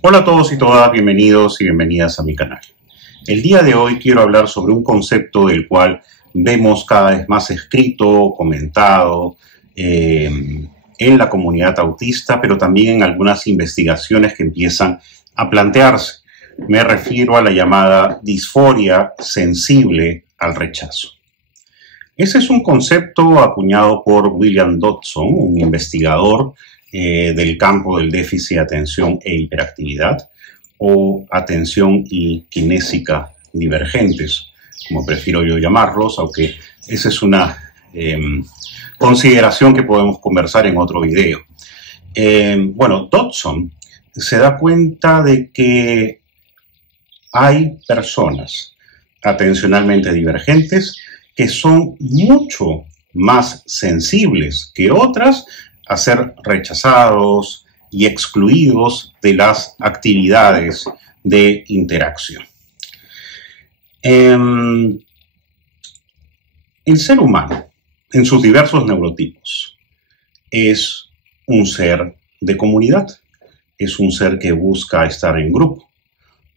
Hola a todos y todas, bienvenidos y bienvenidas a mi canal. El día de hoy quiero hablar sobre un concepto del cual vemos cada vez más escrito, comentado en la comunidad autista, pero también en algunas investigaciones que empiezan a plantearse. Me refiero a la llamada disforia sensible al rechazo. Ese es un concepto acuñado por William Dodson, un investigador del campo del déficit de atención e hiperactividad, o atención y kinésica divergentes, como prefiero yo llamarlos, aunque esa es una consideración que podemos conversar en otro video. Bueno, Dodson se da cuenta de que hay personas atencionalmente divergentes que son mucho más sensibles que otras a ser rechazados y excluidos de las actividades de interacción. El ser humano, en sus diversos neurotipos, es un ser de comunidad, es un ser que busca estar en grupo.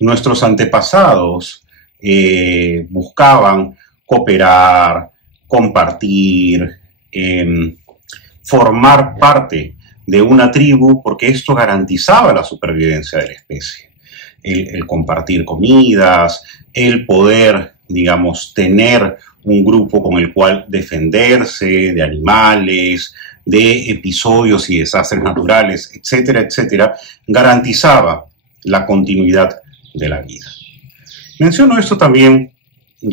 Nuestros antepasados buscaban cooperar, compartir, formar parte de una tribu, porque esto garantizaba la supervivencia de la especie. El compartir comidas, el poder, digamos, tener un grupo con el cual defenderse de animales, de episodios y desastres naturales, etcétera, etcétera, garantizaba la continuidad de la vida. Menciono esto también,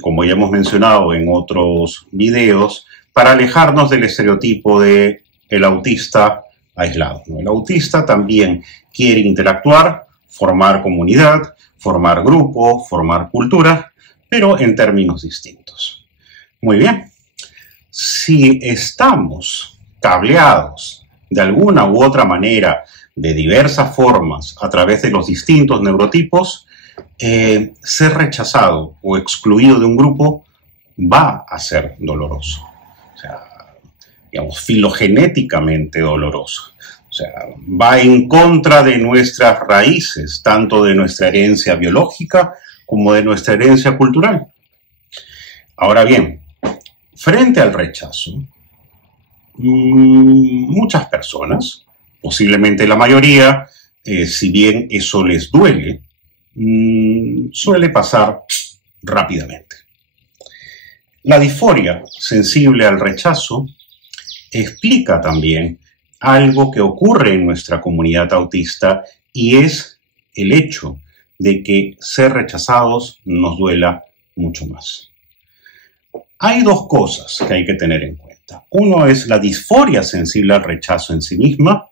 como ya hemos mencionado en otros videos, para alejarnos del estereotipo de el autista aislado. El autista también quiere interactuar, formar comunidad, formar grupo, formar cultura, pero en términos distintos. Muy bien. Si estamos cableados de alguna u otra manera, de diversas formas, a través de los distintos neurotipos, ser rechazado o excluido de un grupo va a ser doloroso. O sea, digamos, filogenéticamente doloroso. O sea, va en contra de nuestras raíces, tanto de nuestra herencia biológica como de nuestra herencia cultural. Ahora bien, frente al rechazo, muchas personas, posiblemente la mayoría, si bien eso les duele, suele pasar rápidamente. La disforia sensible al rechazo explica también algo que ocurre en nuestra comunidad autista, y es el hecho de que ser rechazados nos duela mucho más. Hay dos cosas que hay que tener en cuenta. Uno es la disforia sensible al rechazo en sí misma,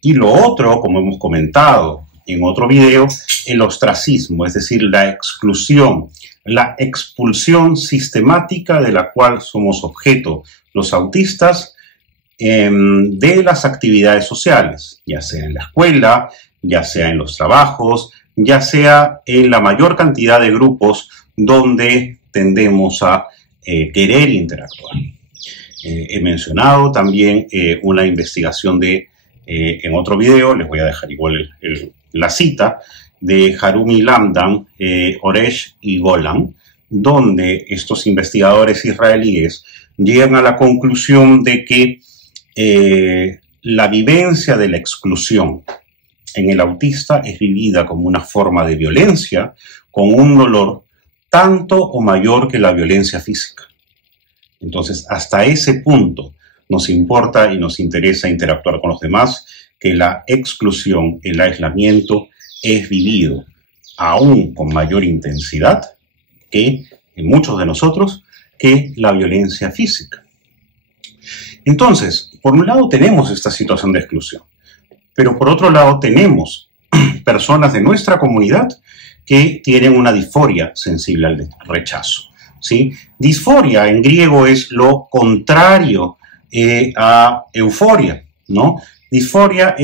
y lo otro, como hemos comentado en otro video, el ostracismo, es decir, la exclusión, la expulsión sistemática de la cual somos objeto los autistas de las actividades sociales, ya sea en la escuela, ya sea en los trabajos, ya sea en la mayor cantidad de grupos donde tendemos a querer interactuar. He mencionado también una investigación en otro video, les voy a dejar igual la cita, de Harumi Lamdan, Oresh y Golan, donde estos investigadores israelíes llegan a la conclusión de que la vivencia de la exclusión en el autista es vivida como una forma de violencia, con un dolor tanto o mayor que la violencia física. Entonces, hasta ese punto nos importa y nos interesa interactuar con los demás, que la exclusión, el aislamiento, es vivido aún con mayor intensidad que en muchos de nosotros, que la violencia física. Entonces, por un lado tenemos esta situación de exclusión, pero por otro lado tenemos personas de nuestra comunidad que tienen una disforia sensible al rechazo, ¿sí? Disforia en griego es lo contrario a euforia, ¿no? Disforia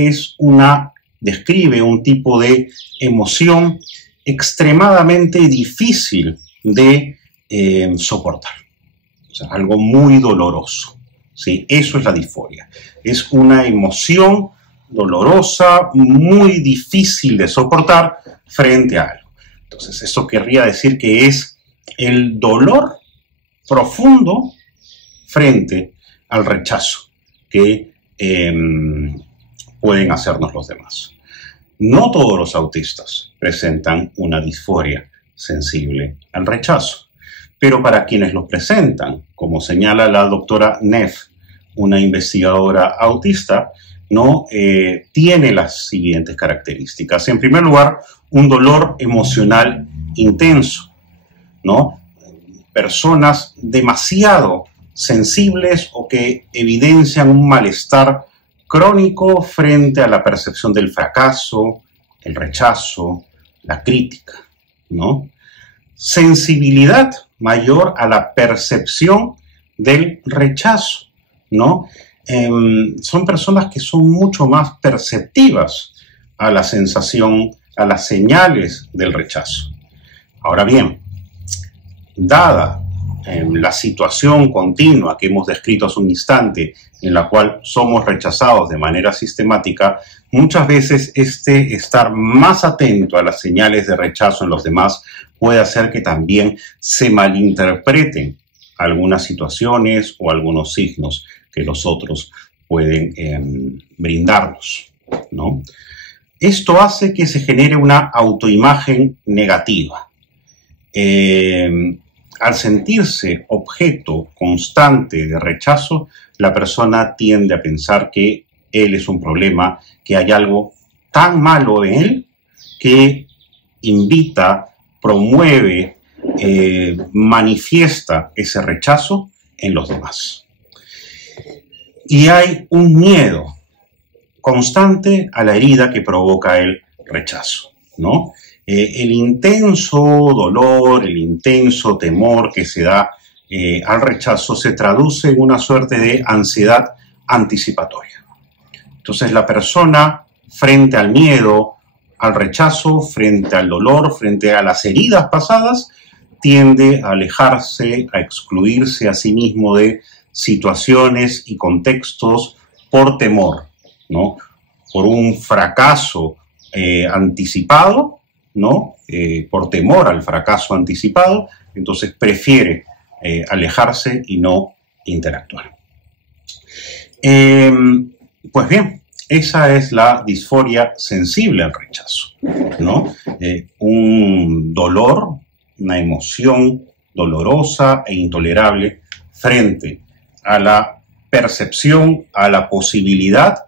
describe un tipo de emoción extremadamente difícil de soportar, o sea, algo muy doloroso, ¿sí? Eso es la disforia. Es una emoción dolorosa, muy difícil de soportar frente a algo. Entonces, eso querría decir que es el dolor profundo frente al rechazo que pueden hacernos los demás. No todos los autistas presentan una disforia sensible al rechazo, pero para quienes lo presentan, como señala la doctora Neff, una investigadora autista, ¿no? Tiene las siguientes características. En primer lugar, un dolor emocional intenso, ¿no? Personas demasiado sensibles o que evidencian un malestar crónico frente a la percepción del fracaso, el rechazo, la crítica, ¿no? Sensibilidad mayor a la percepción del rechazo, ¿no? Son personas que son mucho más perceptivas a la sensación, a las señales del rechazo. Ahora bien, dada la situación continua que hemos descrito hace un instante, en la cual somos rechazados de manera sistemática, muchas veces estar más atento a las señales de rechazo en los demás puede hacer que también se malinterpreten algunas situaciones o algunos signos que los otros pueden brindarnos, ¿no? Esto hace que se genere una autoimagen negativa. Al sentirse objeto constante de rechazo, la persona tiende a pensar que él es un problema, que hay algo tan malo en él que invita, promueve, manifiesta ese rechazo en los demás. Y hay un miedo constante a la herida que provoca el rechazo, ¿no? El intenso dolor, el intenso temor que se da al rechazo se traduce en una suerte de ansiedad anticipatoria. Entonces la persona frente al miedo, al rechazo, frente al dolor, frente a las heridas pasadas, tiende a alejarse, a excluirse a sí mismo de situaciones y contextos por temor, ¿no? Por un fracaso anticipado, ¿no? Por temor al fracaso anticipado, entonces prefiere alejarse y no interactuar. Pues bien, esa es la disforia sensible al rechazo, ¿no? Un dolor, una emoción dolorosa e intolerable frente a la percepción, a la posibilidad,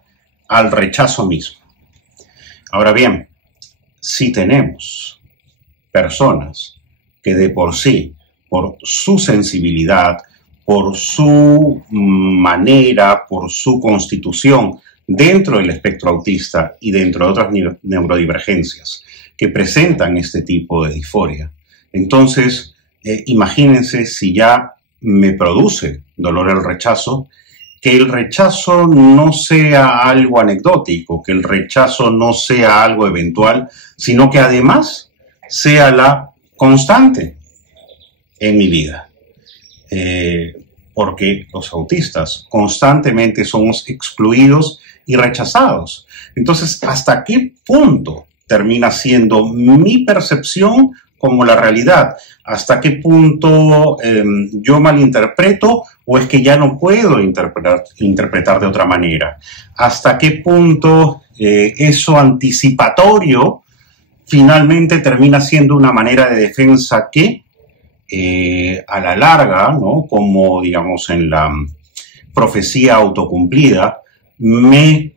al rechazo mismo. Ahora bien, si tenemos personas que de por sí, por su sensibilidad, por su manera, por su constitución dentro del espectro autista y dentro de otras neurodivergencias que presentan este tipo de disforia, entonces imagínense si ya me produce dolor el rechazo, que el rechazo no sea algo anecdótico, que el rechazo no sea algo eventual, sino que además sea la constante en mi vida. Porque los autistas constantemente somos excluidos y rechazados. Entonces, ¿hasta qué punto termina siendo mi percepción como la realidad? ¿Hasta qué punto yo malinterpreto o es que ya no puedo interpretar de otra manera? ¿Hasta qué punto eso anticipatorio finalmente termina siendo una manera de defensa que a la larga, ¿no? Como digamos en la profecía autocumplida, me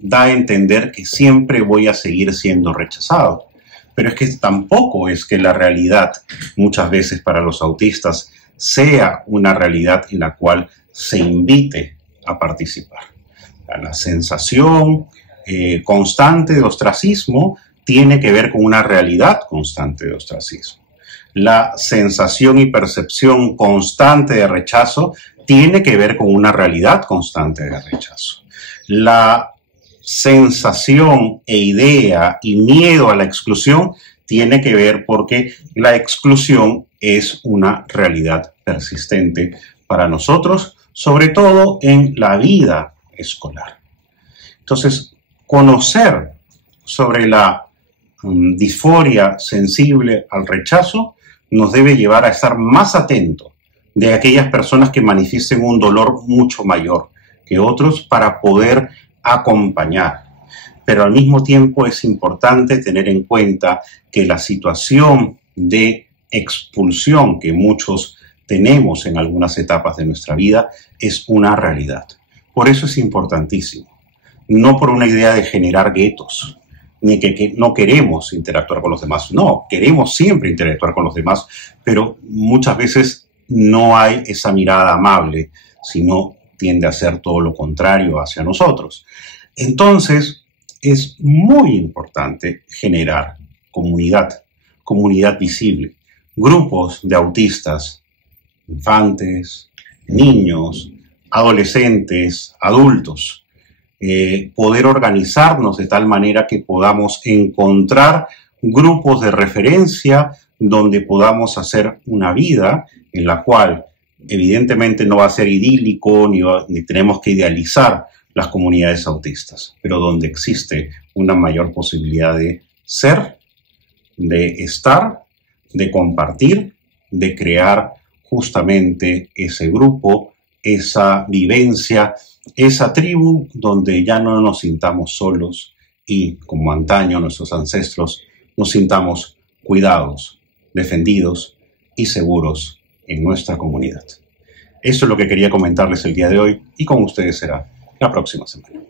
da a entender que siempre voy a seguir siendo rechazado? Pero es que tampoco es que la realidad muchas veces para los autistas sea una realidad en la cual se invite a participar. La sensación constante de ostracismo tiene que ver con una realidad constante de ostracismo. La sensación y percepción constante de rechazo tiene que ver con una realidad constante de rechazo. La sensación e idea y miedo a la exclusión tiene que ver porque la exclusión es una realidad persistente para nosotros, sobre todo en la vida escolar. Entonces, conocer sobre la disforia sensible al rechazo nos debe llevar a estar más atentos de aquellas personas que manifiesten un dolor mucho mayor que otros para poder acompañar. Pero al mismo tiempo es importante tener en cuenta que la situación de expulsión que muchos tenemos en algunas etapas de nuestra vida es una realidad. Por eso es importantísimo, no por una idea de generar guetos, ni que no queremos interactuar con los demás. No, queremos siempre interactuar con los demás, pero muchas veces no hay esa mirada amable, sino tiende a ser todo lo contrario hacia nosotros. Entonces, es muy importante generar comunidad visible, grupos de autistas, infantes, niños, adolescentes, adultos, poder organizarnos de tal manera que podamos encontrar grupos de referencia donde podamos hacer una vida en la cual evidentemente no va a ser idílico ni tenemos que idealizar las comunidades autistas, pero donde existe una mayor posibilidad de ser, de estar, de compartir, de crear justamente ese grupo, esa vivencia, esa tribu donde ya no nos sintamos solos y, como antaño nuestros ancestros, nos sintamos cuidados, defendidos y seguros en nuestra comunidad. Eso es lo que quería comentarles el día de hoy y con ustedes será la próxima semana.